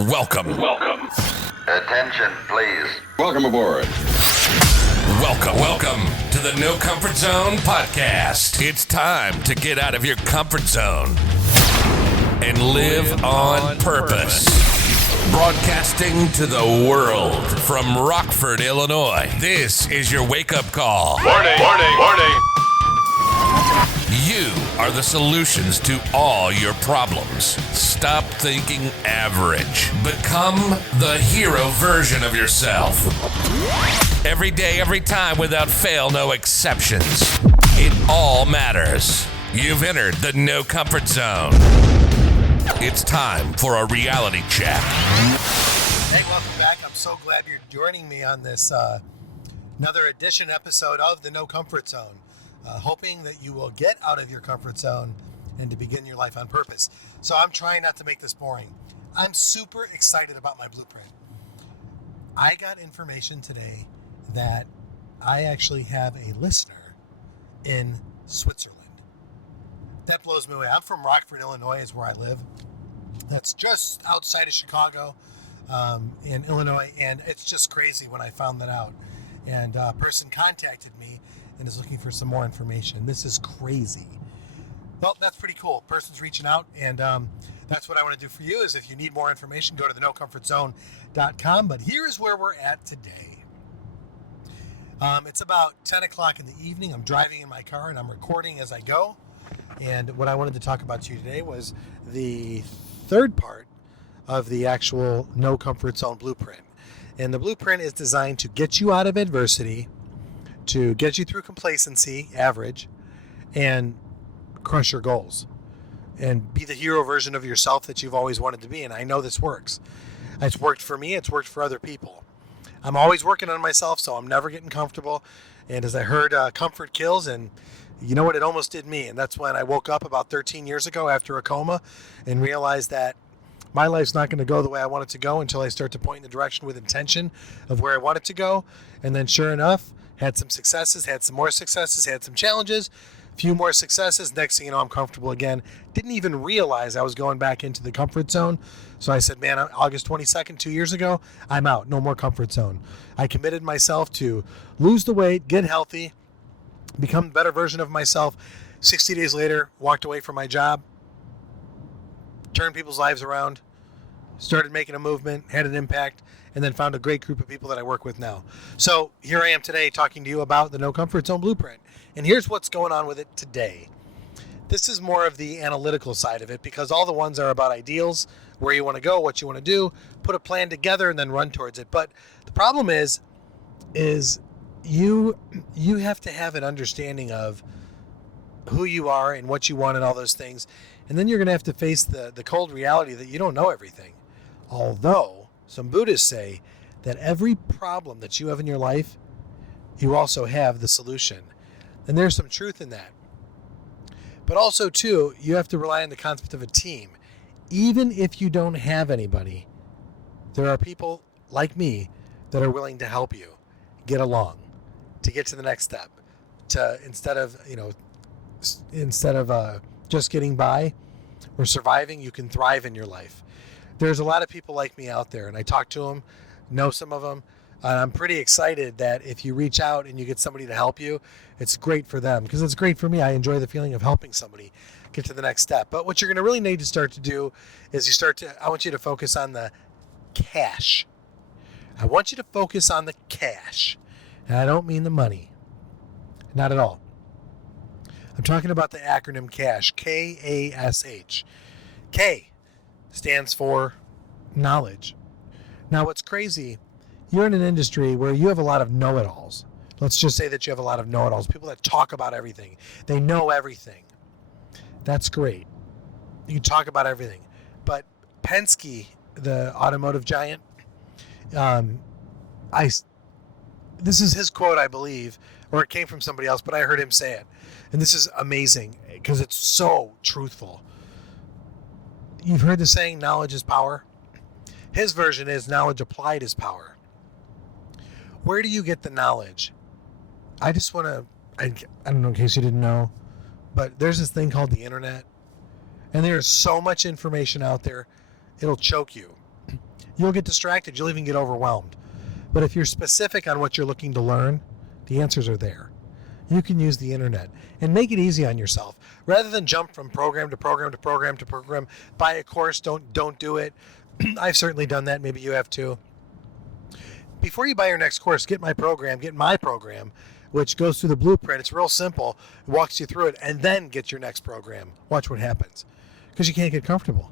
Welcome. Attention, please. Welcome aboard. Welcome to the No Comfort Zone podcast. It's time to get out of your comfort zone and live on purpose. Broadcasting to the world from Rockford, Illinois. This is your wake-up call. Warning. You are the solutions to all your problems. Stop thinking average. Become the hero version of yourself. Every day, every time, without fail, no exceptions. It all matters. You've entered the No Comfort Zone. It's time for a reality check. Hey, welcome back. I'm so glad you're joining me on this another episode of the No Comfort Zone. Hoping that you will get out of your comfort zone and to begin your life on purpose. So I'm trying not to make this boring. I'm super excited about my blueprint. I got information today that I actually have a listener in Switzerland. That blows me away. I'm from Rockford, Illinois is where I live. That's just outside of Chicago in Illinois. And it's just crazy when I found that out. And a person contacted me and is looking for some more information. This is crazy. Well, that's pretty cool. Person's reaching out, and that's what I want to do for you is if you need more information, go to the nocomfortzone.com. But here's where we're at today. It's about 10 o'clock in the evening. I'm driving in my car, and I'm recording as I go. And what I wanted to talk about to you today was the third part of the actual No Comfort Zone blueprint. And the blueprint is designed to get you out of adversity, to get you through complacency, average, and crush your goals and be the hero version of yourself that you've always wanted to be. And I know this works. It's worked for me. It's worked for other people. I'm always working on myself, so I'm never getting comfortable. And as I heard, comfort kills, and you know what? It almost did me. And that's when I woke up about 13 years ago after a coma and realized that my life's not going to go the way I want it to go until I start to point in the direction with intention of where I want it to go. And then sure enough, had some successes, had some more successes, had some challenges, a few more successes. Next thing you know, I'm comfortable again. Didn't even realize I was going back into the comfort zone. So I said, man, August 22nd, 2 years ago, I'm out. No more comfort zone. I committed myself to lose the weight, get healthy, become a better version of myself. 60 days later, walked away from my job, turned people's lives around, started making a movement, had an impact, and then found a great group of people that I work with now. So here I am today talking to you about the No Comfort Zone Blueprint. And here's what's going on with it today. This is more of the analytical side of it because all the ones are about ideals, where you want to go, what you want to do, put a plan together, and then run towards it. But the problem is you have to have an understanding of who you are and what you want and all those things. And then you're going to have to face the cold reality that you don't know everything. Although some Buddhists say that every problem that you have in your life, you also have the solution. And there's some truth in that. But also, too, you have to rely on the concept of a team. Even if you don't have anybody, there are people like me that are willing to help you get along, to get to the next step, to instead of just getting by or surviving, you can thrive in your life. There's a lot of people like me out there, and I talk to them, know some of them. And I'm pretty excited that if you reach out and you get somebody to help you, it's great for them because it's great for me. I enjoy the feeling of helping somebody get to the next step. But what you're going to really need to start to do is I want you to focus on the KASH. I want you to focus on the KASH. And I don't mean the money. Not at all. I'm talking about the acronym KASH, K-A-S-H. K stands for knowledge. Now, what's crazy, you're in an industry where you have a lot of know-it-alls. Let's just say that you have a lot of know-it-alls, people that talk about everything. They know everything. That's great. You can talk about everything. But Penske, the automotive giant, this is his quote, I believe, or it came from somebody else, but I heard him say it. And this is amazing because it's so truthful. You've heard the saying, knowledge is power. His version is knowledge applied is power. Where do you get the knowledge? I just want to, I don't know in case you didn't know, but there's this thing called the internet. And there's so much information out there, it'll choke you. you'll get distracted. You'll even get overwhelmed. But if you're specific on what you're looking to learn, the answers are there. You can use the internet and make it easy on yourself. Rather than jump from program to program to program to program, buy a course, don't do it. I've certainly done that. Maybe you have too. Before you buy your next course, get my program, which goes through the blueprint. It's real simple. It walks you through it, and then get your next program. Watch what happens. Because you can't get comfortable.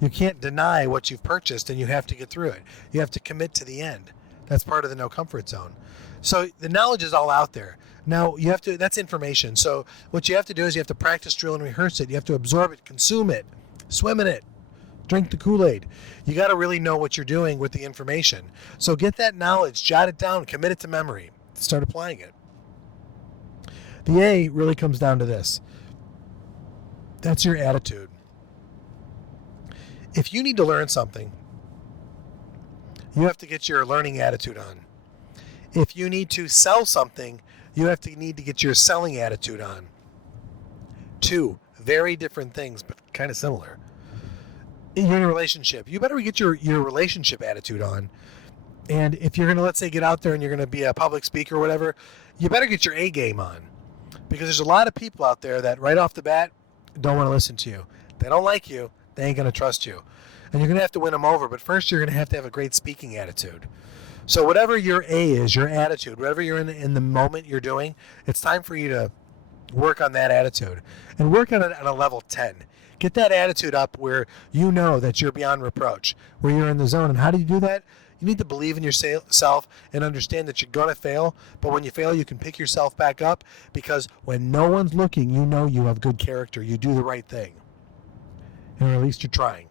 You can't deny what you've purchased, and you have to get through it. You have to commit to the end. That's part of the no comfort zone. So the knowledge is all out there. Now you have to, that's information. So what you have to do is you have to practice, drill, and rehearse it. You have to absorb it, consume it, swim in it, drink the Kool-Aid. You got to really know what you're doing with the information. So get that knowledge, jot it down, commit it to memory, start applying it. The A really comes down to this. That's your attitude. If you need to learn something, you have to get your learning attitude on. If you need to sell something, you need to get your selling attitude on. Two very different things, but kind of similar. In your relationship, you better get your relationship attitude on. And if you're going to, let's say, get out there and you're going to be a public speaker or whatever, you better get your A game on. Because there's a lot of people out there that right off the bat don't want to listen to you. They don't like you. They ain't going to trust you. And you're going to have to win them over. But first, you're going to have a great speaking attitude. So whatever your A is, your attitude, whatever you're in the moment you're doing, it's time for you to work on that attitude. And work on it at a level 10. Get that attitude up where you know that you're beyond reproach, where you're in the zone. And how do you do that? You need to believe in yourself and understand that you're going to fail. But when you fail, you can pick yourself back up, because when no one's looking, you know you have good character. You do the right thing. And at least you're trying.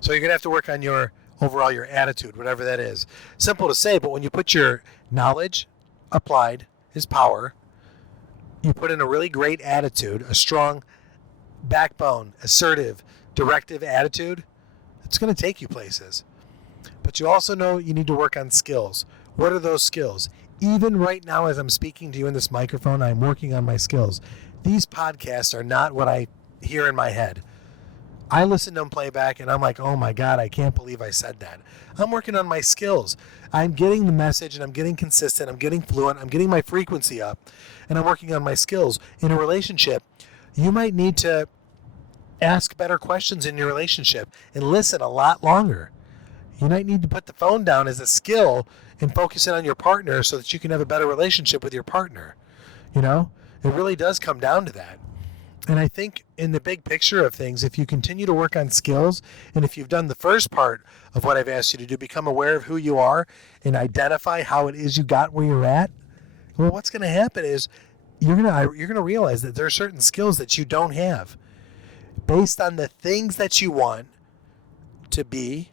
So you're going to have to work on your attitude, whatever that is. Simple to say, but when you put your knowledge applied is power, you put in a really great attitude, a strong backbone, assertive, directive attitude, it's going to take you places. But you also know you need to work on skills. What are those skills? Even right now, as I'm speaking to you in this microphone, I'm working on my skills. These podcasts are not what I hear in my head. I listen to them play back and I'm like, oh my God, I can't believe I said that. I'm working on my skills. I'm getting the message and I'm getting consistent. I'm getting fluent. I'm getting my frequency up and I'm working on my skills. In a relationship, you might need to ask better questions in your relationship and listen a lot longer. You might need to put the phone down as a skill and focus in on your partner so that you can have a better relationship with your partner. You know, it really does come down to that. And I think in the big picture of things, if you continue to work on skills, and if you've done the first part of what I've asked you to do, become aware of who you are and identify how it is you got where you're at, well, what's going to happen is you're going to realize that there are certain skills that you don't have based on the things that you want to be,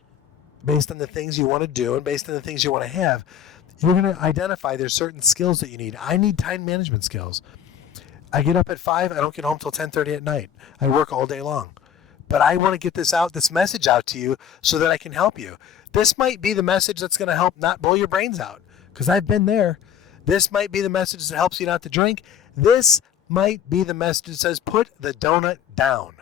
based on the things you want to do, and based on the things you want to have. You're going to identify there's certain skills that you need. I need time management skills. I get up at 5. I don't get home till 10:30 at night. I work all day long. But I want to get this message out to you so that I can help you. This might be the message that's going to help not blow your brains out, because I've been there. This might be the message that helps you not to drink. This might be the message that says put the donut down.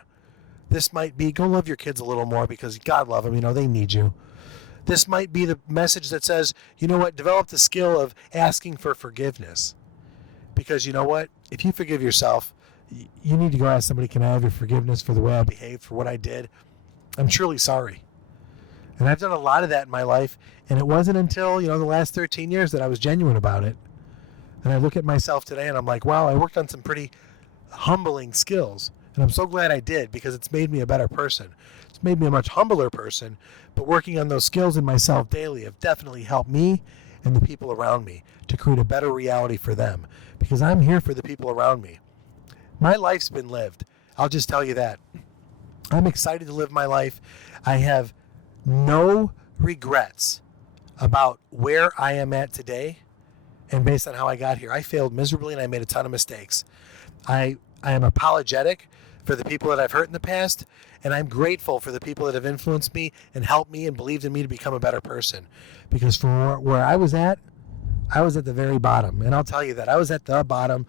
This might be go love your kids a little more, because God love them. You know, they need you. This might be the message that says, you know what, develop the skill of asking for forgiveness. Because you know what? If you forgive yourself, you need to go ask somebody, can I have your forgiveness for the way I behaved, for what I did? I'm truly sorry. And I've done a lot of that in my life, and it wasn't until, the last 13 years that I was genuine about it. And I look at myself today and I'm like, wow, I worked on some pretty humbling skills. And I'm so glad I did, because it's made me a better person. It's made me a much humbler person, but working on those skills in myself daily have definitely helped me and the people around me to create a better reality for them, because I'm here for the people around me. My life's been lived. I'll just tell you that. I'm excited to live my life. I have no regrets about where I am at today and based on how I got here. I failed miserably and I made a ton of mistakes. I am apologetic for the people that I've hurt in the past, and I'm grateful for the people that have influenced me and helped me and believed in me to become a better person. Because from where I was at the very bottom. And I'll tell you that I was at the bottom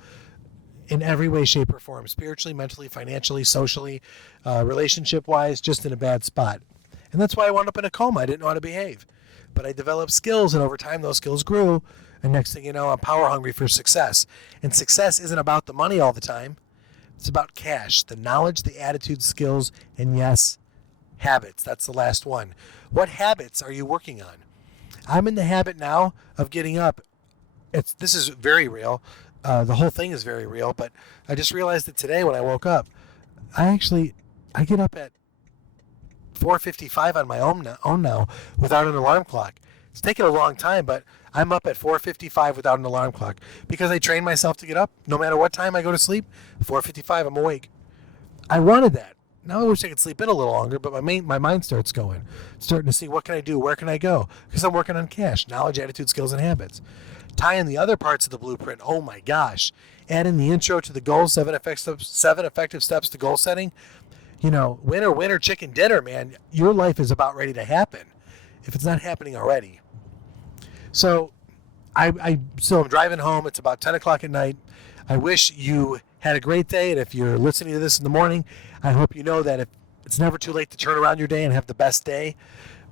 in every way, shape, or form, spiritually, mentally, financially, socially, relationship-wise, just in a bad spot. And that's why I wound up in a coma. I didn't know how to behave. But I developed skills, and over time those skills grew. And next thing you know, I'm power hungry for success. And success isn't about the money all the time. It's about KASH, the knowledge, the attitude, skills, and yes, habits. That's the last one. What habits are you working on? I'm in the habit now of getting up. This is very real. The whole thing is very real, but I just realized that today when I woke up, I get up at 4:55 on my own now without an alarm clock. It's taken a long time, but I'm up at 4:55 without an alarm clock because I train myself to get up. No matter what time I go to sleep, 4:55 I'm awake. I wanted that. Now I wish I could sleep in a little longer, but my mind starts going, starting to see what can I do, where can I go, because I'm working on KASH, knowledge, attitude, skills, and habits. Tie in the other parts of the blueprint. Oh my gosh. Add in the intro to the goals, 7 effective steps to goal setting. Winner, chicken dinner, man. Your life is about ready to happen if it's not happening already. So I still am driving home. It's about 10 o'clock at night. I wish you had a great day. And if you're listening to this in the morning, I hope you know that it's never too late to turn around your day and have the best day.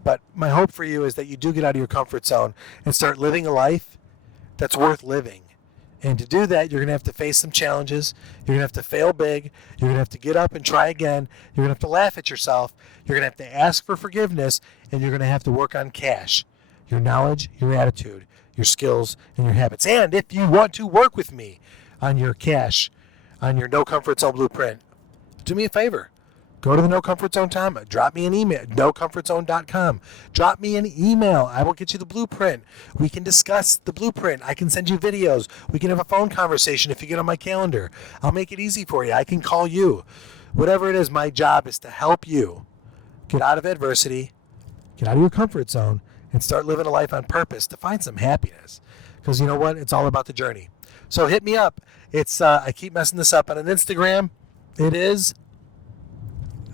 But my hope for you is that you do get out of your comfort zone and start living a life that's worth living. And to do that, you're going to have to face some challenges. You're going to have to fail big. You're going to have to get up and try again. You're going to have to laugh at yourself. You're going to have to ask for forgiveness. And you're going to have to work on KASH, your knowledge, your attitude, your skills, and your habits. And if you want to work with me on your KASH, on your No Comfort Zone blueprint, do me a favor. Go to the No Comfort Zone Tom. Drop me an email, nocomfortzone.com. Drop me an email. I will get you the blueprint. We can discuss the blueprint. I can send you videos. We can have a phone conversation if you get on my calendar. I'll make it easy for you. I can call you. Whatever it is, my job is to help you get out of adversity, get out of your comfort zone, and start living a life on purpose to find some happiness. Because you know what? It's all about the journey. So hit me up. It's I keep messing this up on an Instagram. It is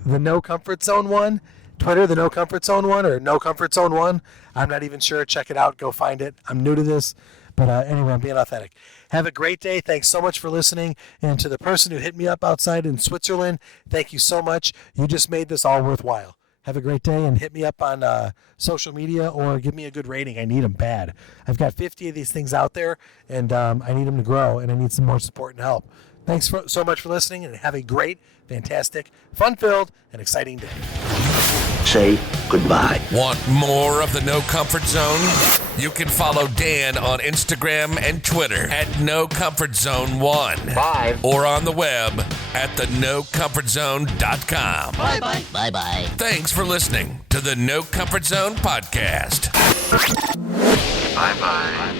the No Comfort Zone one. Twitter, the No Comfort Zone one, or No Comfort Zone one. I'm not even sure. Check it out. Go find it. I'm new to this. But anyway, I'm being authentic. Have a great day. Thanks so much for listening. And to the person who hit me up outside in Switzerland, thank you so much. You just made this all worthwhile. Have a great day, and hit me up on social media or give me a good rating. I need them bad. I've got 50 of these things out there, and I need them to grow, and I need some more support and help. Thanks so much for listening, and have a great, fantastic, fun-filled, and exciting day. Say goodbye. Want more of the No Comfort Zone? You can follow Dan on Instagram and Twitter at No Comfort Zone 1. Bye. Or on the web at thenocomfortzone.com. Bye-bye. Bye-bye. Thanks for listening to the No Comfort Zone podcast. Bye-bye.